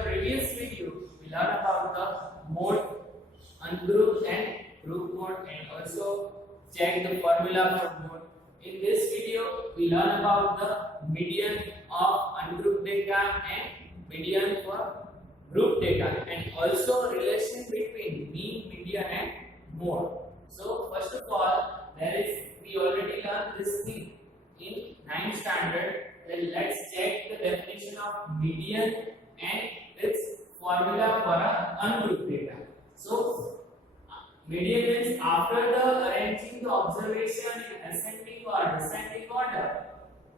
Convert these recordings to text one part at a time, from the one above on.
the previous video, we learned about the mode, ungroup and group mode, and also check the formula for mode. In this video, we learn about the median of ungrouped data and median for group data, and also relation between mean, median, and mode. So first of all, we already learned this thing in 9th standard. Then let's check the definition of median and its formula for ungrouped data. So median means after the arranging the observation in ascending or descending order,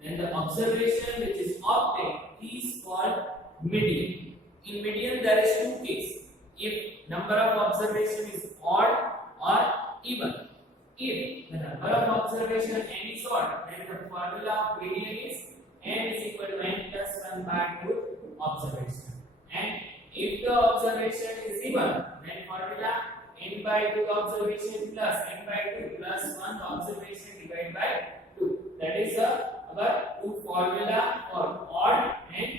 then the observation which is obtained is called median. In median there is two cases: if number of observation is odd or even. If the number of observation n is odd, then the formula of median is n is equal to n plus 1 by 2 observation. And if the observation is even, then formula n by 2 observation plus n by 2 plus 1 observation divided by 2. That is our two formula for odd and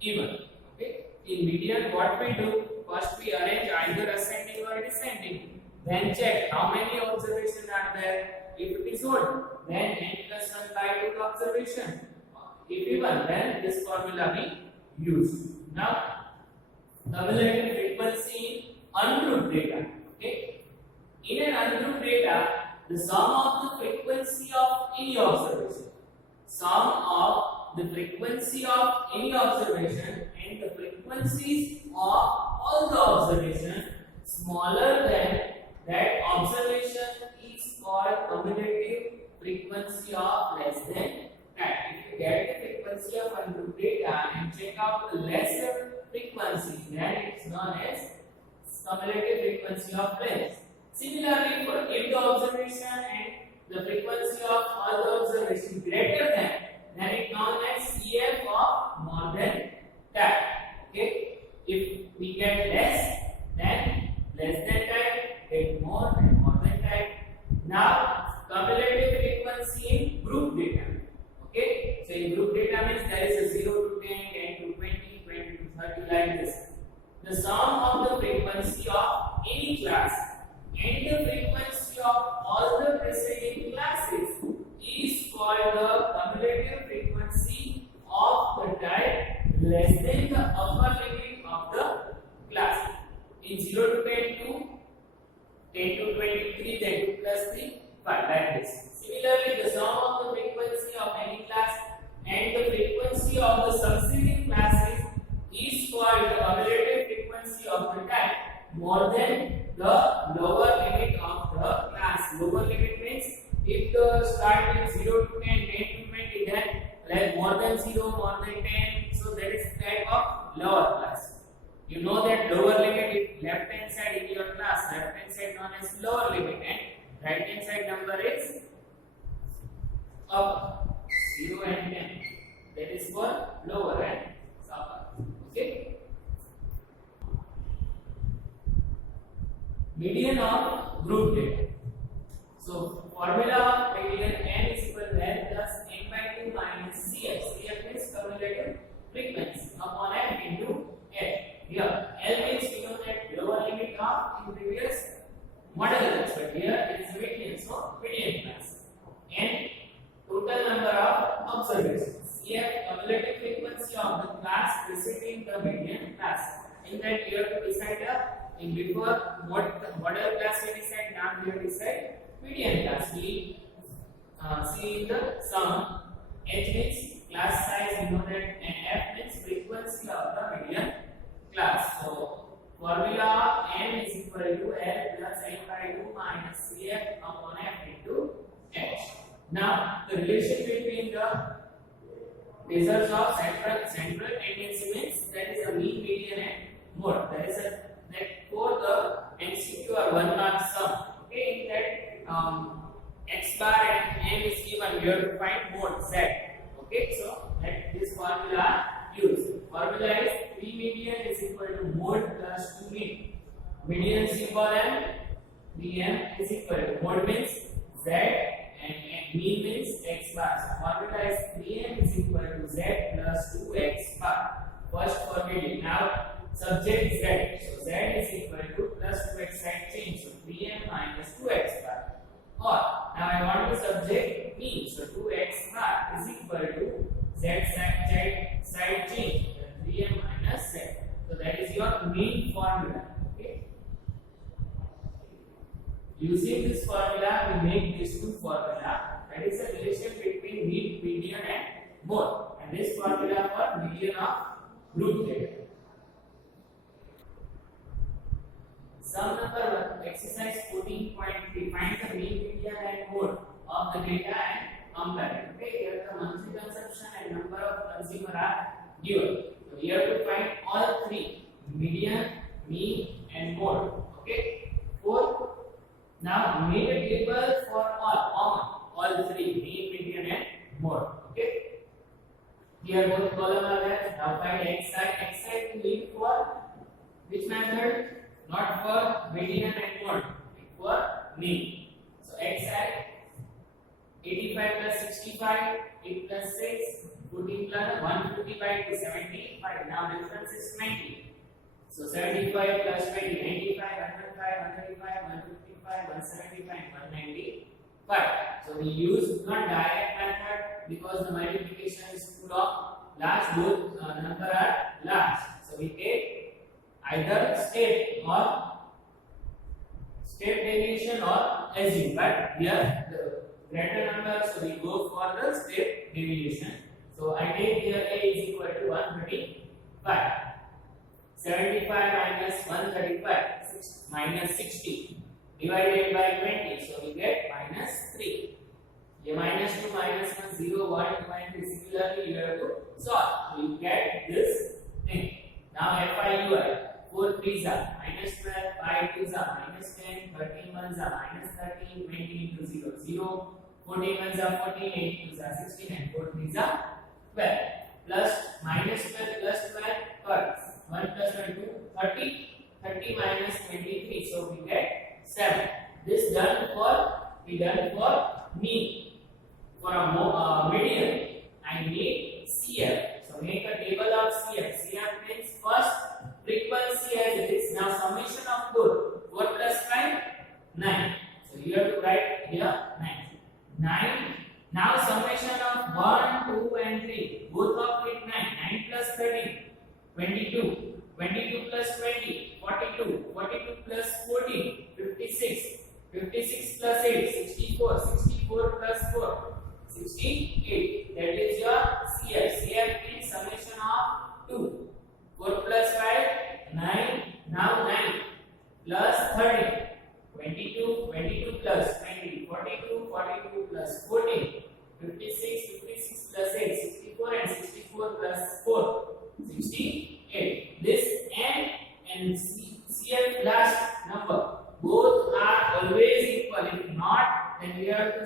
even. Okay. In median, what we do? First we arrange either ascending or descending. Then check how many observations are there. If it is odd, then n plus 1 by 2 observation. If even, then this formula we use. Now, cumulative frequency in ungrouped data. Okay. In an ungrouped data, the sum of the frequency of any observation, and the frequencies of all the observation smaller than that observation is called cumulative frequency of less than that. If you get the frequency of ungrouped data and check out the lesser frequency, then it's known as cumulative frequency of less. Similarly, for if the observation and the frequency of all the observation greater than, then it's known as CF of more than that. Okay. If we get less, then less than that. Get more and more than that. Now, cumulative frequency in group data. Okay. So in group data means there is a 0 to 10, 10 to 20, 20 to 30 like this. The sum of the frequency of any class and the frequency of all the preceding classes is called the cumulative frequency of the type less than the upper limit of the class. In 0 to 10 to 10 to 23, then 2 plus 3, 5 like this. Similarly, the sum of the frequency of any class and the frequency of the succeeding classes is called the cumulative frequency of the type more than the lower limit of the class. Lower limit means if the start with 0 to 10, 10 to 20, then like more than 0, more than 10, so that is type of lower class. You know that lower limit is left hand side in your class, left hand side known as lower limit, and right hand side number is upper, 0 and 10. That is for lower and upper. Okay. Median of group data. So formula of median n is equal to n plus n by 2 minus CF. CF is cumulative frequency upon n into L. Here L means we know that lower limit of in previous model class, but here it is median, so median class. And total number of observations. Here cumulative frequency of the class preceding the median class. In that you have to decide in before model class we decide, now we have to decide median class. We see in the sum. H means class size, we know that, and F means frequency of the median class. So formula n is equal to L plus n by 2 minus CF upon F into H. Now the relation between the results of central tendency means that is a mean, median, and mode. That is that for the MCQ or 1 mark sum. Okay, in that x bar and n is given, you have to find mode z. Okay, so that this formula used. Formula is 3 median is equal to mode plus 2 mean. Median symbol and median is equal to mode means z and mean means x bar. So formula is 3n is equal to z plus 2x bar. First for median. Now subject z. So z is equal to plus 2x side change. So 3m minus 2x bar. Or now I want to subject mean. So 2x bar is equal to z side change. 3m minus z. So that is your mean formula. Okay. Using this formula, we make this two formula. That is the relation between mean, median, and mode. And this formula for median of group data. Sum number 1, exercise 14.3. Find the mean, median, and mode of the data and compare it. Okay, here the monthly consumption and number of consumer are given. So we have to find all three: median, mean, and mode. Okay. 4. Now make a table for all three: mean, median, and mode. Okay. Here both column are there. Now find x side. X side to mean for which method? Not for median and mode, for mean. So x side 85 plus 65, 8 plus 6, 14 plus 155 to 75. Now difference is 90. So 75 plus 20, 95, 105, 135, 155, 175, 195. So we use not direct method because the multiplication is full of large, both number are large. So we take either step deviation or assume, but here the greater number, so we go for the step deviation. So I take here a is equal to 135. 75 minus 135 minus 60 divided by 20, so we get minus 3. A minus 2 minus 1 0 1 2 and 3. Similarly you have to solve. So you get this thing. Now FIUI 4 3s are minus 12, 5 2s are minus 10, 13 1s are minus 13, 20 into 0 0, 14 1s are 14, 8 2s are 16, and 4 3s are 12. Plus minus 12 plus 12 1 plus 1 2, 30, 30 minus 23, so we get 7. This done for mean. For a median, I need CF. So make a table of CF. CF means first frequency as it is. Now summation of both. 4 plus 5, 9. So you have to write here 9. 9. Now summation of 1, 2 and 3. Both of it 9. 9 plus 13, 22. 22 plus 20, 42. 42 plus 14, 56. 56 plus 8, 64. 64 plus 4, 68. That is your CF. CF means summation of 2. 4 plus 5, 9. Now 9 plus 30. 22. 22 plus 20. 42. 42 plus 14. 56. 56 plus 8. 64 and 64 plus 4. 68. This N and CF last number both are always equal. If not, then we have to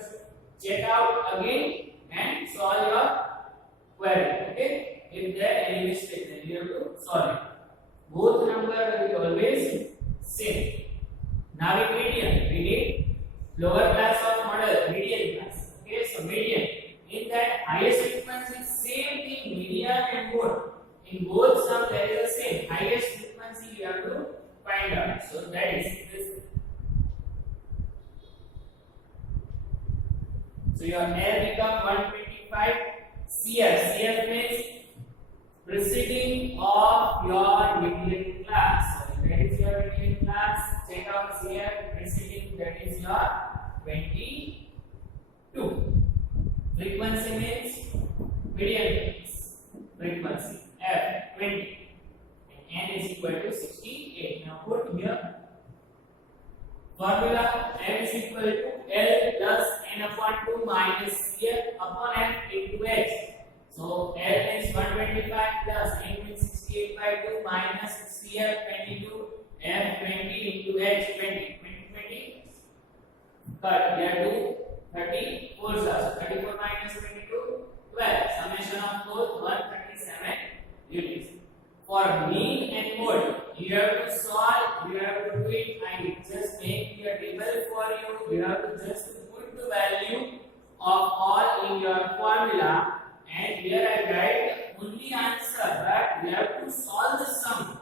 check out again and solve your query. Okay? If there are any mistake, then you have to solve it. Both numbers will be always same. Now in median, we need lower class of model, median class. Okay, so median. In that highest frequency, same thing, median and mode. In both sum there is the same. Highest frequency we have to find out. So that is this. So your L become 125 CF. CF means preceding of your median class. So that is your median class. Check out CF preceding, that is your 22. Frequency means median means frequency. F 20 and N is equal to 68. Now put here formula. M is equal to L plus N upon 2 minus CF upon F into H. So L is 125 plus N means 68 by 2 minus CF 22, F 20 into H 20. 20. But we have to 34. So 34 minus 22, 12. Summation of both 137 units. For mean and mode, you have to solve, you have to do it. I just make your table for you. You have to just put the value of all in your formula, and here I write only answer, but you have to solve the sum.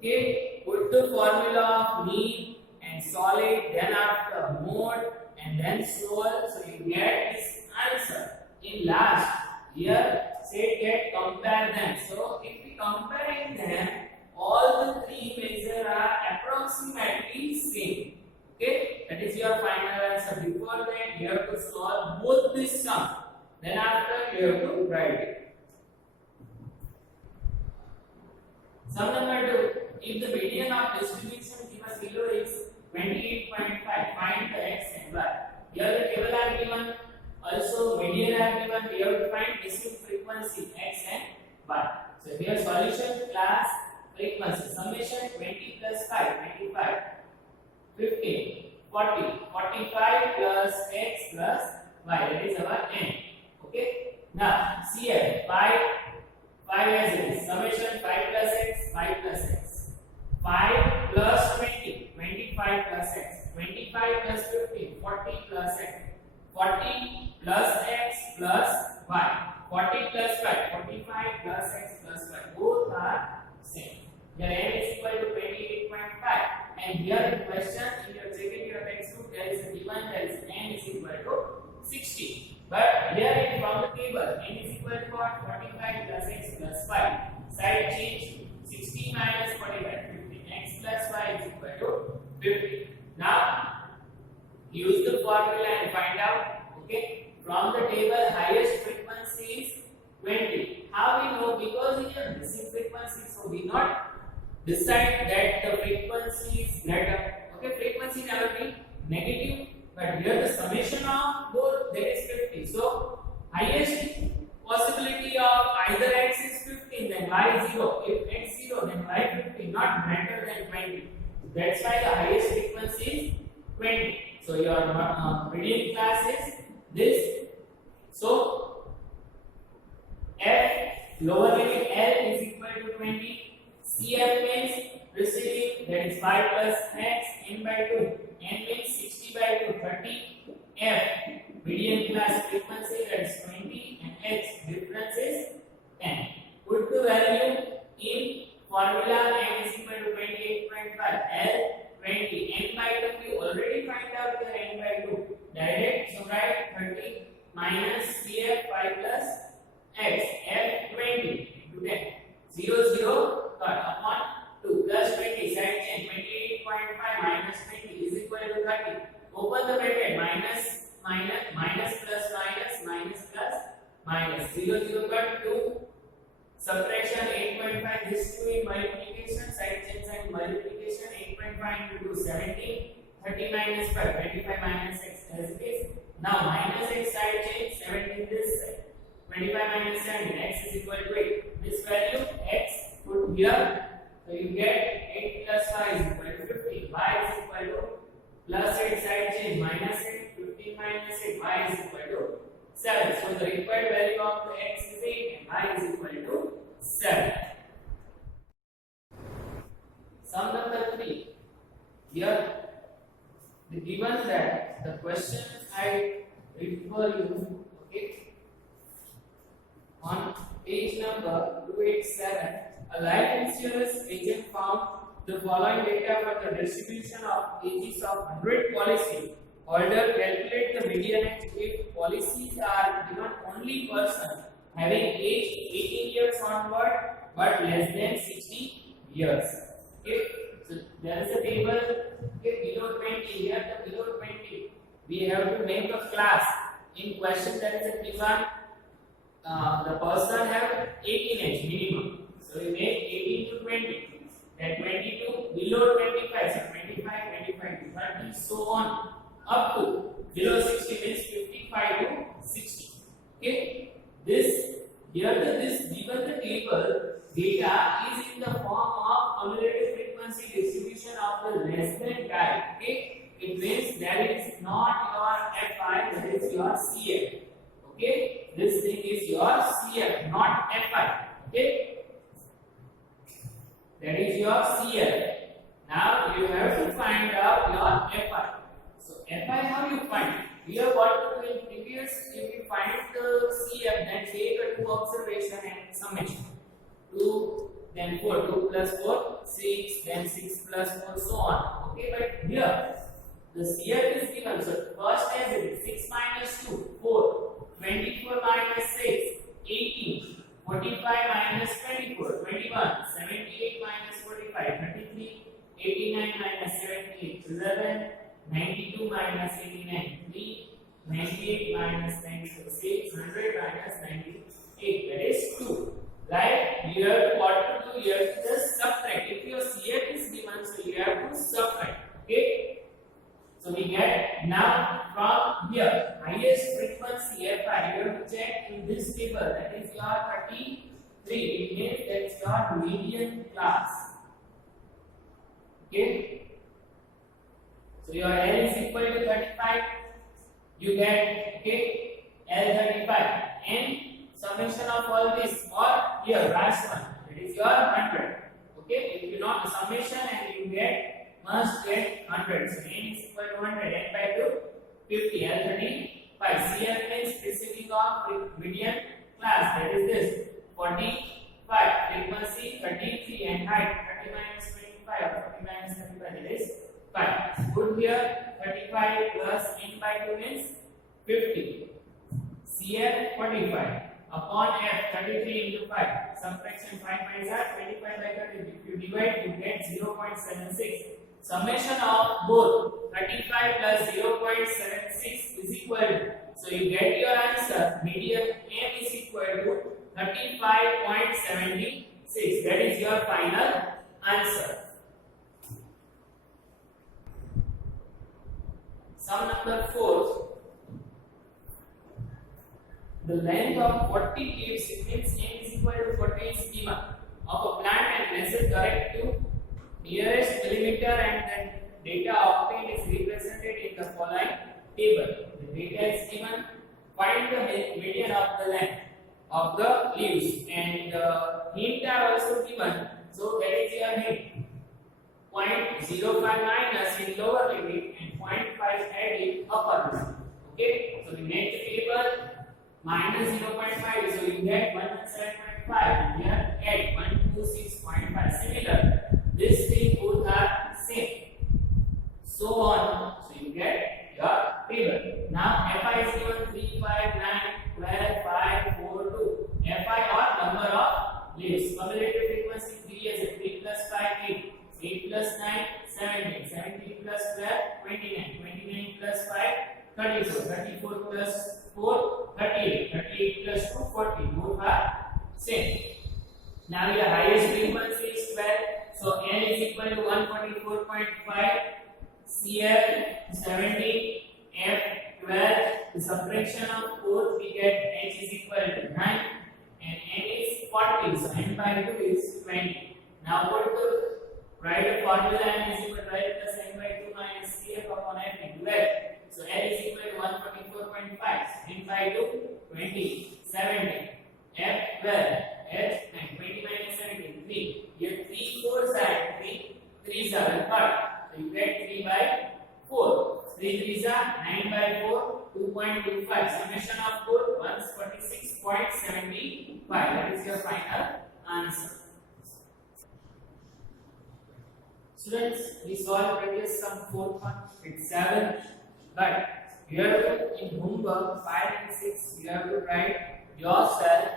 Okay, put the formula of mean and solid, then after mode, and then slower, so you get this answer. In last, here say get compare them. So if we comparing them, all the three measures are approximately same. Okay, that is your final answer. Before that, you have to solve both this sum. Then after, you have to write it. Sum number 2. If the median of distribution given below is 28.5, find the x and y. Here the table are given, also median are given. We have to find decimal frequency x and y. So here solution class frequency summation 20 plus 5, 25, 15, 40, 45 plus x plus y. That is our n. Okay. Now here 5 as it is. Summation 5 plus x, 5 plus x. 5 plus 20, 25 plus x. 25 plus 15, 40 plus x. 40 plus x plus y. 40 plus 5, 45 plus x plus y. Both are same. Here n is equal to 28.5. And here in question, in your checking your textbook, there is a given that is n is equal to 60. But here from the table, n is equal to what? 45 plus x plus 5. Side change 60 minus 45, 50. X plus y is equal to 50. Now, use the formula and find out. Okay, from the table, highest frequency is 20. How we know? Because it is a missing frequency, so we not decide that the frequency is greater. Okay, frequency never be negative. But here the summation of both, that is 50. So highest possibility of either x is 15, then y is 0. If x 0, then y 15, not greater than 20. That's why the highest frequency is 20. So your median class is this. So f lower limit L is equal to 20. CF means receiving, that is 5 plus x n by 2. N means 60 by 2, 30. F median class frequency, that is 20, and h difference is 10. Put the value in formula. N is equal to 28.5, L 20, n by 2 we already find out the n by 2. Direct, so write 30 minus CF 5 plus x, F 20 into 10. 0, 0 cut upon 2 plus 20, side chain 28.5 minus 20 is equal to 30. Open the bracket, minus plus minus plus minus. 0, 0 cut 2. Subtraction 8.5, this 2 in multiplication, side chain and multiplication. 8.5 into 2, 17. 30 minus 5, 25 minus x as it is. Now minus x side chain, 17 this side. 25 minus 17, x is equal to 8. This value, x, put here. So you get 8 plus 5 is equal to 50. Y is equal to plus 8 side change minus 8. 15 minus 8. Y is equal to 7. So the required value of the x is 8 and y is equal to 7. Sum number 3. Here, the given that the question I refer you, okay, on page number 287. A life insurance agent found the following data for the distribution of ages of 100 policy holder. Calculate the median age if policies are given only person having aged 18 years onward but less than 60 years. If so there is a table, okay, below 20, here the below 20, we have to make a class. In question there is a given the person have 18 age minimum. So we make 18 to 20, then 22 below 25, so 25, 25 to 30, so on up to below 60 means 55 to 60. Okay, this here this given the table data is in the form of cumulative frequency distribution of the less than type. Okay, it means that is not your FI, that is your CF. Okay, this thing is your CF, not FI. Okay. That is your CF. Now you have to find out your FI. So FI, how you find? Here what to do in previous, if you find the CF, then take a 2 observation and summation. 2, then 4, 2 plus 4, 6, then 6 plus 4, so on. Okay, but here the CF is given. So first as it is 6 minus 2, 4, 24 minus 6, 18, 45 minus 24, 21, 78 minus 45, 33, 89 minus 78, 11, 92 minus 89, 3, 98 minus 96, 100 minus 98, that is 2. Right? You have to what to do? You have to just subtract. If your CF is given, so you have to subtract. Okay? So we get now from here highest frequency Fi. You have to check in this table. That is your 33. It means that's your median class. Okay? So your L is equal to 35. You get okay L35 and summation of all this or here last one. It is your 100. Okay? If you know the summation and you get must get 100. So n is equal to 100. N by 2 50. L35. CF means specific of median class. That is this 45. Frequency 33 and height 30 minus 25 or 40 minus 35. That is 5. Put here 35 plus n by 2 means 50. CF 45 upon F 33 into 5. Subtraction 5 by 25 by 30. If you divide, you get 0.76. Summation of both 35 plus 0.76 is equal to, so you get your answer, median M is equal to 35.76. That is your final answer. Sum number 4. The length of 40 leaves, it means N is equal to 40 is given, of a plant and measured correct to nearest millimeter, and then data obtained is represented in the following table. The data is given. Find the median of the length of the leaves, and hint are also given. So that is your hint. 0.05 minus in lower limit and 0.5 add in upper limit. Okay. So the next table minus 0.5, so you get 107.5. Here add 126.5. Similar. This thing both are same. So on. So you get your table. Now Fi is given 3, 5, 9, 12, 5, 4, 2. Fi or number of leaves. Cumulative frequency 3 is 3 plus 5, 8. 8 plus 9, 17. 17 plus 12, 29. 29 plus 5, 34. 34 plus 4, 38. 38 plus 2, 40. Both are same. Now your highest frequency is 12. So N is equal to 144.5, CF 17, F 12. The subtraction of both we get H is equal to 9 and N is 40. So N by 2 is 20. Now what to write a formula? N is equal to right plus N by 2 minus CF upon F into F. So N is equal to 144.5. N by 2 20, 70, F 12, H 9, 20 minus 17, 3. Here 3 4s are 3 3s are 5. So you get 3 by 4. 3 3s are 9 by 4, 2.25. Summation of both 146.75. That is your final answer. Students, we solved previous sum 4th one. It's 7. But you have to, in homework 5 and 6, you have to write yourself.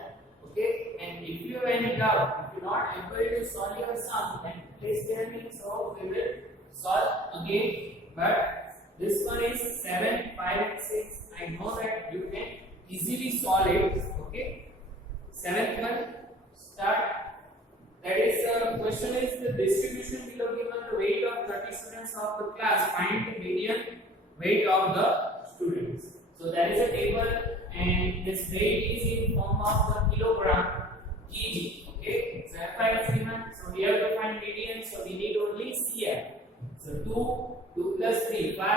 Okay, and if you have any doubt, if you are not able to solve your sum, then please tell me, so we will solve again. But this one is 7, 5 and 6. I know that you can easily solve it. Okay, 7th one, start. That is question is the distribution below given the weight of 30 students of the class. Find the median weight of the students. So there is a table, and this weight is in form of the kilogram kg. Okay, so Fi is given, so we have to find median, so we need only CF. So 2 plus 3, 5, 5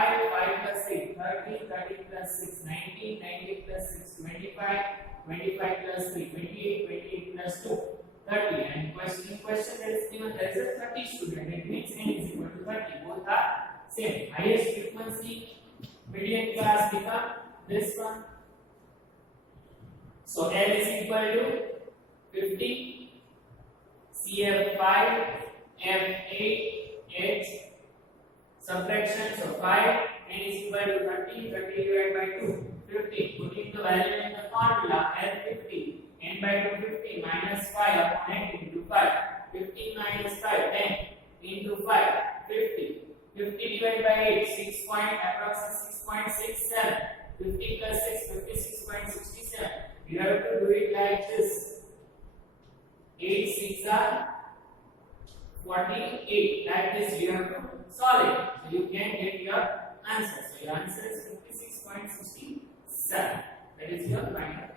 plus 6, 30, 30 plus 6, 19, 19 plus 6, 25, 25 plus 3, 28, 28 plus 2, 30. And question that is given, there is a 30 student. It means N is equal to 30. Both are same. Highest frequency, median class become this one. So L is equal to 50, CF5, F8, H, subtraction, so 5, n is equal to 30, 30 divided by 2, 50, putting the value in the formula, F50, n by 2, 50, minus 5 upon 8 into 5, 15 minus 5, 10, into 5, 50, 50 divided by 8, 6 point, approximately 6.67, 50 plus 6, 56.67, you have to do it like this, 8 6 are 48, like this you have to solve it, so you can get your answer. So your answer is 56.67, that is your final